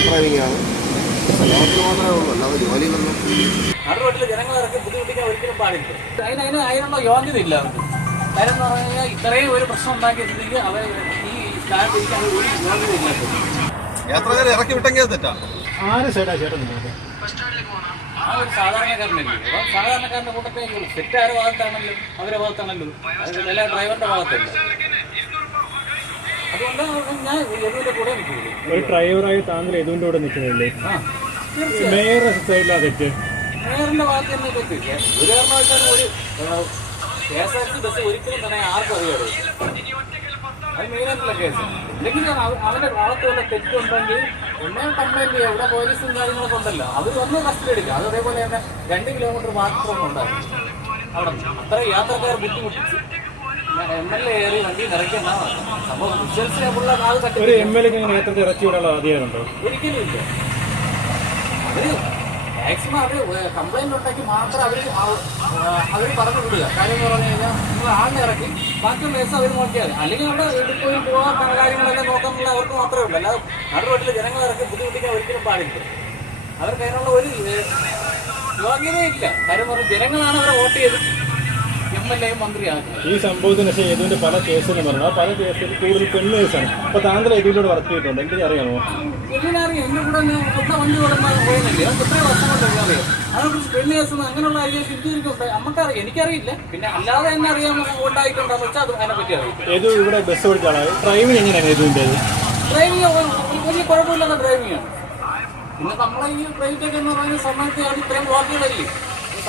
Driving ആണ്. ലോകത്തിൽ മാത്രമേ ഉള്ളൂ, അല്ലാതെ ജോലിയിലൊന്നും. നടുറോട്ടിൽ ജനങ്ങളെ ഇറക്കി ബുദ്ധിമുട്ടിക്കാൻ ഒരിക്കലും പാടില്ല. അതിനുള്ള യോഗ്യത ഇല്ല അവർക്ക്. കാര്യം എന്ന് പറഞ്ഞു കഴിഞ്ഞാൽ ഇത്രയും ഒരു പ്രശ്നം ഉണ്ടാക്കിയ സ്ഥിതിക്ക് അവർ ഈ സ്റ്റാൻഡ് ഇരിക്കാൻ ഒരു യോഗ്യത ഇല്ലാത്തത്. യാത്രക്കാരെ ഇറക്കി വിട്ടെങ്കിൽ തെറ്റാ. ആ ഒരു സാധാരണക്കാരനല്ലേ, അപ്പം സാധാരണക്കാരൻ്റെ കൂട്ടത്തെ തെറ്റ് ആരുടെ ഭാഗത്താണല്ലോ അവരുടെ ഭാഗത്താണല്ലോ, എല്ലാ ഡ്രൈവറിന്റെ ഭാഗത്തല്ല. അതുകൊണ്ട് ഞാൻ യദുവിന്റെ കൂടെ നിൽക്കുള്ളൂ. ഒരു ഡ്രൈവറായി താങ്കൾ യദുവിന്റെ കൂടെ നിൽക്കുന്നില്ലേ? മേയറുടെ സൈഡിലാ തെറ്റ്? മേയറിന്റെ ഭാഗത്ത് തന്നെ തെറ്റില്ല. ഒരു കാരണവശാലും ഒരു KSRTC ബസ് ഒരിക്കലും തന്നെ ആർക്കും അറിയാതെ അത് മെയിനായിട്ടുള്ള കേസ്. അല്ലെങ്കിൽ അവന്റെ ഭാഗത്ത് വല്ല തെറ്റുണ്ടെങ്കിൽ ഒന്നേ കംപ്ലൈന്റ് ചെയ്യുക. ഇവിടെ പോലീസും കാര്യങ്ങളൊക്കെ ഉണ്ടല്ലോ, അവർ ഒന്ന് കസ്റ്റഡി എടുക്കുക. അത് അതേപോലെ തന്നെ 2 കിലോമീറ്റർ മാത്രം ഉണ്ടാകും അവിടെ. അത്ര യാത്രക്കാർ ബുദ്ധിമുട്ടിച്ച് MLA ഏറി വണ്ടി നിറയ്ക്കുന്ന സംഭവം വിശ്വസിച്ചുള്ള ആൾ തട്ടി. ഒരു MLA നേരത്തെ ഇറക്കി വിടാനുള്ള അധികാരമുണ്ടോ? ഒരിക്കലും ഇല്ല. അവര് മാക്സിമം അവര് കംപ്ലൈന്റ് ഉണ്ടെങ്കിൽ മാത്രം അവര് പറഞ്ഞു വിടുക. കാര്യം എന്ന് പറഞ്ഞു കഴിഞ്ഞാൽ നിങ്ങൾ ആളിനെ ഇറക്കി ബാക്കിയുള്ള കേസ് അവർ നോക്കിയാൽ മതി. അല്ലെങ്കിൽ അവിടെ പോയി പോകാൻ കാര്യങ്ങളെല്ലാം നോക്കാനുള്ള അവർക്ക് മാത്രമേ ഉള്ളൂ. അല്ലാതെ നടുറോട്ടിൽ ജനങ്ങളെ ഇറക്കി ബുദ്ധിമുട്ടിക്കാൻ ഒരിക്കലും പാടില്ല. അവർക്ക് അതിനുള്ള ഒരു യോഗ്യതയില്ല. കാര്യം പറഞ്ഞു ജനങ്ങളാണ് അവരെ വോട്ട് ചെയ്ത് MLA മന്ത്രിയാക്കുന്നത്. ഈ സംഭവത്തിന് ശേഷം യദുവിന്റെ പല കേസുകളും പറഞ്ഞു. ആ പല കേസിൽ കൂടുതൽ പെണ്ണ് കേസാണ്. അപ്പൊ താങ്കൾ യദുവിനോട് വർക്ക് ചെയ്തിട്ടുണ്ട്, എന്തെങ്കിലും അറിയാമോ? എങ്ങനെയറിയാം? എന്റെ കൂടെ ഒത്ത വണ്ടി ഓടുമ്പോൾ പോയെന്നല്ലേ, അത് എത്രയോ വർഷം കൊണ്ട് അറിയാം. അതേക്കുറിച്ച് പെണ്ണ് കേസ് അങ്ങനെയുള്ള ഐഡിയാസ് ഇന്ത്യയിലുണ്ട്. നമുക്കറിയാം, എനിക്കറിയില്ല. പിന്നെ അല്ലാതെ തന്നെ അറിയാൻ ഉണ്ടായിട്ടുണ്ടോന്ന് വെച്ചാൽ അത് അതിനെപ്പറ്റി അറിയാം. യദു ഇവിടെ ബസ് ഓടിച്ചാണ്. ഡ്രൈവിംഗ് എങ്ങനെയാണ് യദുവിന്റെ? ഡ്രൈവിംഗ് വലിയ കുഴപ്പമില്ലാത്ത ഡ്രൈവിംഗ് ആണ്. പിന്നെ നമ്മളെ ഈ പ്രൈവറ്റൊക്കെ എന്ന് പറയുന്ന സമയത്ത് അത് ഇത്രയും വാർത്തകളല്ലേ,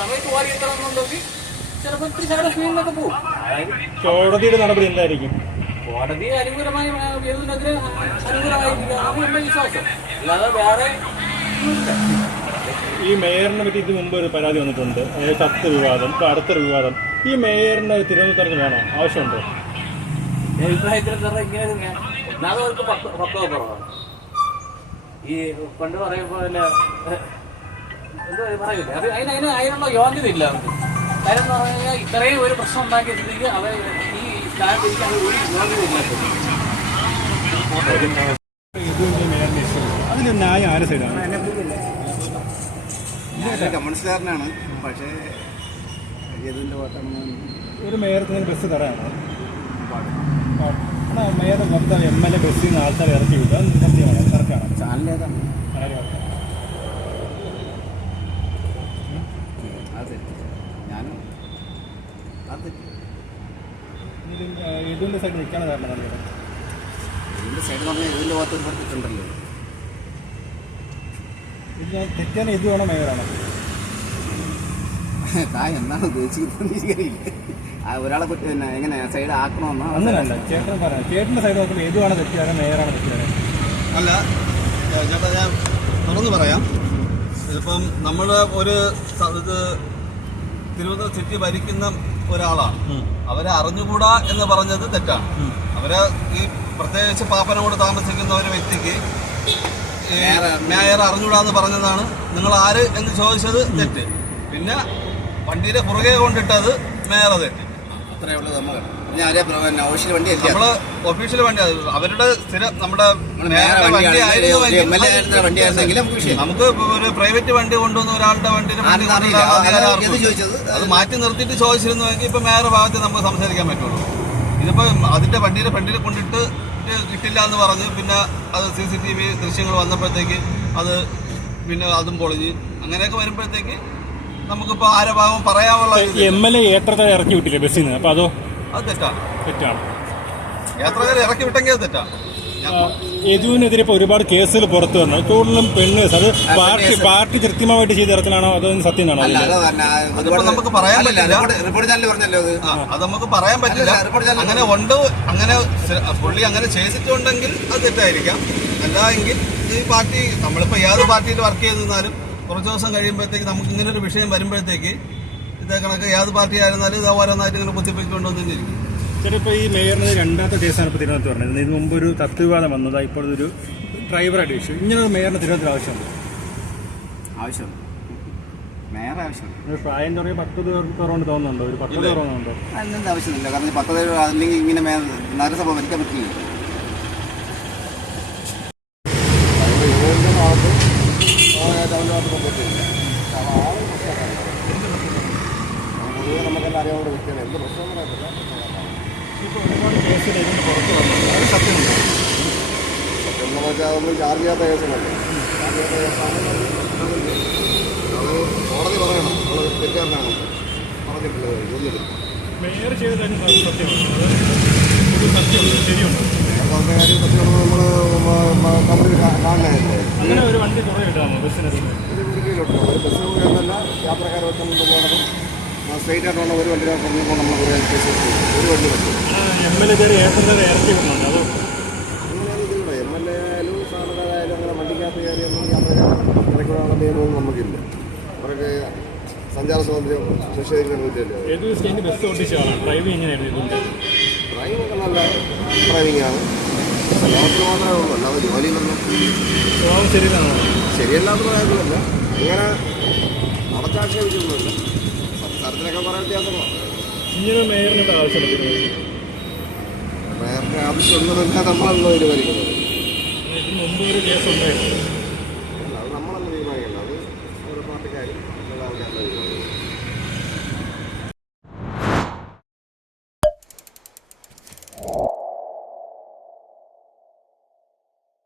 സമയത്ത് വാരിയെത്തണമെന്നുണ്ടെങ്കിൽ ചിലപ്പോൾ ഇത്തിരി ശകല സ്പീഡിലൊക്കെ പോകും. കോടതിയുടെ നടപടി എന്തായിരിക്കും? കോടതി അനുകൂലമായി ഇതിനെതിരെ അനുകൂലമായിരിക്കും, അത് എന്റെ വിശ്വാസം. അല്ലാതെ വേറെ ഈ മേയറിനെ പറ്റി ഇത് മുമ്പ് ഒരു പരാതി വന്നിട്ടുണ്ട്, കത്ത് വിവാദം, ഇപ്പൊ അടുത്തൊരു വിവാദം. ഈ മേയറിന്റെ തിരുവനന്തപുരത്ത് വേണോ, ആവശ്യമുണ്ടോ? അഭിപ്രായത്തിൽ ഇങ്ങനെ ഒന്നാമത് അവർക്ക് പക്വത കുറവാണ്. ഈ പണ്ട് പറയുമ്പോൾ എന്തോ പറയില്ല, അത് അതിനുള്ള യോഗ്യത ഇല്ല അവർക്ക്. കാര്യം എന്ന് പറഞ്ഞു കഴിഞ്ഞാൽ ഇത്രയും ഒരു പ്രശ്നം ഉണ്ടാക്കിയ സ്ഥിതിക്ക് അവർ ഈ സ്റ്റാൻഡ് ഇരിക്കാൻ ഒരു യോഗ്യത ഇല്ലാത്തത്. അതിന് ന്യായം ആര് സൈഡാണ്? കമ്മ്യൂണിസ്റ്റുകാരനാണ്, പക്ഷേ യദുവിന്റെ വോട്ടം ഒരു മേയർക്ക് ബസ് തടയാണോ? മേയർ മൊത്തം MLA ബസ്സിൽ നിന്ന് ആൾക്കാർ ഇറക്കി വിട്ടു, അത് സത്യമാണ്, കറക്റ്റാണ്. ചാനലേതാണ് യദുവിന്റെ സൈഡ് നിൽക്കാണ് കാരണം ഇതിന്റെ സൈഡ് പറഞ്ഞാൽ യദുവിന്റെ ഭാഗത്ത് ഒരുപാട് തെറ്റുണ്ടല്ലോ. ഇത് തെറ്റാണ്. യദുവാണോ മേയറാണോ? എന്താണ് ഉദ്ദേശിക്കുന്നത്? ഒരാളെ പറ്റി പിന്നെ എങ്ങനെ സൈഡ് ആക്കണമെന്നോ? അങ്ങനെയല്ല, ചേട്ടൻ പറയാം. ചേട്ടൻ്റെ സൈഡ് നോക്കുമ്പോൾ യദുവാണ് തെറ്റുകാരൻ, മേയറാണ് തെറ്റുകാരൻ? അല്ല ചേട്ടാ, ഞാൻ തുറന്നു പറയാം. ഇതിപ്പം നമ്മൾ ഒരു ഇത് തിരുവനന്തപുരം സിറ്റി ഭരിക്കുന്ന ഒരാളാണ്. അവരെ അറിഞ്ഞുകൂടാ എന്ന് പറഞ്ഞത് തെറ്റാണ്. അവരെ ഈ പ്രത്യേകിച്ച് പാപ്പനോട് താമസിക്കുന്ന ഒരു വ്യക്തിക്ക് മേയർ അറിഞ്ഞുകൂടാന്ന് പറഞ്ഞതാണ്. നിങ്ങൾ ആര് എന്ന് ചോദിച്ചത് തെറ്റ്. പിന്നെ വണ്ടിയുടെ പുറകെ കൊണ്ടിട്ടത് മേയർ തെറ്റ്. അത്രയേ ഉള്ളൂ. നമ്മള് ഒഫീഷ്യൽ വണ്ടി അവരുടെ സ്ഥിരം നമ്മുടെ നമുക്ക് ഒരു പ്രൈവറ്റ് വണ്ടി കൊണ്ടുവന്ന ഒരാളുടെ വണ്ടിയിൽ അത് മാറ്റി നിർത്തിയിട്ട് ചോദിച്ചിരുന്നുവെങ്കിൽ ഇപ്പൊ മേയർ ഭാഗത്ത് നമുക്ക് സംസാരിക്കാൻ പറ്റുള്ളൂ. ഇതിപ്പോ അതിന്റെ വണ്ടിയുടെ ഫ്രണ്ടിൽ കൊണ്ടിട്ട് കിട്ടില്ല എന്ന് പറഞ്ഞ് പിന്നെ അത് CCTV ദൃശ്യങ്ങൾ വന്നപ്പോഴത്തേക്ക് അത് പിന്നെ അതും പൊളിഞ്ഞ് അങ്ങനെയൊക്കെ വരുമ്പോഴത്തേക്ക് നമുക്കിപ്പോ ആരെ ഭാഗം പറയാനുള്ള MLA യാത്രക്കാരെ ഇറക്കി വിട്ടില്ലേ ബസ്സിൽ നിന്ന്? അപ്പൊ അത് തെറ്റാണ്. യാത്രക്കാരെ ഇറക്കി വിട്ടെങ്കിൽ തെറ്റാണ്. യദുവിനെതിരെ ഇപ്പോൾ ഒരുപാട് കേസുകൾ പുറത്തു വന്നു, കൂടുതലും പെണ്ണ് കേസ്. അത് പാർട്ടി കൃത്യമായിട്ട് ചെയ്ത് ഇറക്കലാണോ അതോ സത്യം ആണോ? നമുക്ക് പറയാൻ പറ്റില്ല. അത് നമുക്ക് പറയാൻ പറ്റില്ല. അങ്ങനെ ഉണ്ട്, അങ്ങനെ പുള്ളി അങ്ങനെ ചെയ്തിട്ടുണ്ടെങ്കിൽ അത് തെറ്റായിരിക്കാം. അല്ല എങ്കിൽ ഈ പാർട്ടി നമ്മളിപ്പോ ഏത് പാർട്ടിയിൽ വർക്ക് ചെയ്തിരുന്നാലും കുറച്ച് ദിവസം കഴിയുമ്പോഴത്തേക്ക് നമുക്ക് ഇങ്ങനെ ഒരു വിഷയം വരുമ്പോഴത്തേക്ക് ഇതേ കണക്ക് ഏത് പാർട്ടി ആയിരുന്നാലും ഇത് ഓരോന്നായിട്ട് ഇങ്ങനെ ബുദ്ധിപ്പിക്കൊണ്ടുവന്നിരിക്കും. ചിലപ്പോൾ ഈ മേയറിന് രണ്ടാമത്തെ കേസാണ് ഇപ്പോൾ തിരുവനന്തപുരത്ത് പറഞ്ഞത്. ഇതിന് മുമ്പ് ഒരു തത്വവിവാദം വന്നതാണ്, ഇപ്പോൾ ഒരു ഡ്രൈവറായിട്ട് ഇഷ്യൂ. ഇങ്ങനെ ഒരു മേയറിന് തിരുവനന്തപുരം ആവശ്യമുണ്ട്. മേയർ ആവശ്യമുണ്ട്. പ്രായം തുടങ്ങി 10 കുറവുണ്ട് തോന്നുന്നുണ്ടോ? ഒരു 10 കുറവുന്നുണ്ടോ? അതിൻ്റെ ആവശ്യമില്ല. കാരണം 10 അല്ലെങ്കിൽ ഇങ്ങനെ നഗരസഭ ഭരിക്കാൻ പറ്റില്ല. ബസ്സിൽ ഇതിന് പുറത്ത് വന്നത് അത് സത്യമുണ്ട്. എന്ന് വെച്ചാൽ അതൊന്നും ചാർജ് ചെയ്യാത്ത കേസല്ലേ. ചാർജ് ചെയ്യാത്ത കേസാണ് അത് കോടതി പറയണം. നമ്മൾ തെറ്റുകാരനാണ് പറഞ്ഞിട്ടില്ല ഒന്നില്ല. മേയർ ചെയ്ത കാര്യം സത്യമാണ്. അത് ഒരു സത്യമുണ്ട്, ശരിയുണ്ട്. അപ്പോഴത്തെ കാര്യം സത്യമാണെന്ന് നമ്മൾ കമ്പനി കാണണമല്ലേ. അങ്ങനെ ഒരു വണ്ടി കുറേ ഇടാമോ ബസ്സിനകത്ത്? ഇത് ഒരിക്കലും ഒരു ബസ് എന്നല്ല യാത്രക്കാർ വെക്കുന്നത് പോകണം. സ്ട്രെയിറ്റ് ആയിട്ടുള്ള ഒരു വണ്ടി പറഞ്ഞപ്പോൾ നമ്മൾ കുറേ കേസ് ഒരു വണ്ടി പറ്റും. MLA കയറി ഏർപ്പെടുന്നത് ഇറക്കി വിടുന്നുണ്ട്. അത് അങ്ങനെയാണ് ഇതിലൂടെ MLA ആയാലും സാധാരണക്കാരായാലും അങ്ങനെ വണ്ടിക്കകത്ത് കയറിയൊന്നും യാത്രക്കാർ ഇറക്കിവിടാനുള്ള നിയമമൊന്നും നമുക്കില്ല. അവർക്ക് സഞ്ചാര സ്വാതന്ത്ര്യം നിഷേധിക്കുന്നില്ലല്ലോ. ഏത് സ്റ്റേറ്റ് ബസ് ഓടിച്ച ആളാണ്? ഡ്രൈവിംഗ് എങ്ങനെയായിരുന്നു ഇതിൻ്റെ? ഡ്രൈവിംഗ് നല്ല ഡ്രൈവിംഗാണ്. ലോകത്തിൽ മാത്രമേ ഉള്ളൂ, അല്ലാതെ ജോലിയിലൊന്നും സ്വഭാവം ശരിയാണോ? ശരിയല്ലാത്ത പറയാനൊന്നുമില്ല. അങ്ങനെ അടച്ചാക്ഷേപിച്ചൊന്നുമില്ല. സംസാരത്തിനൊക്കെ കുറേ വ്യത്യാസങ്ങളാണ്. ഇങ്ങനെ മേയറിനോട് ആവശ്യപ്പെട്ടിരുന്നു. വേറെ ആവശ്യമുള്ളതൊക്കെ നമ്മളല്ലോ ഇത് ഭരിക്കുന്നത്. ഇതിന് മുമ്പ് ഒരു കേസ് ഉണ്ടായിരുന്നു.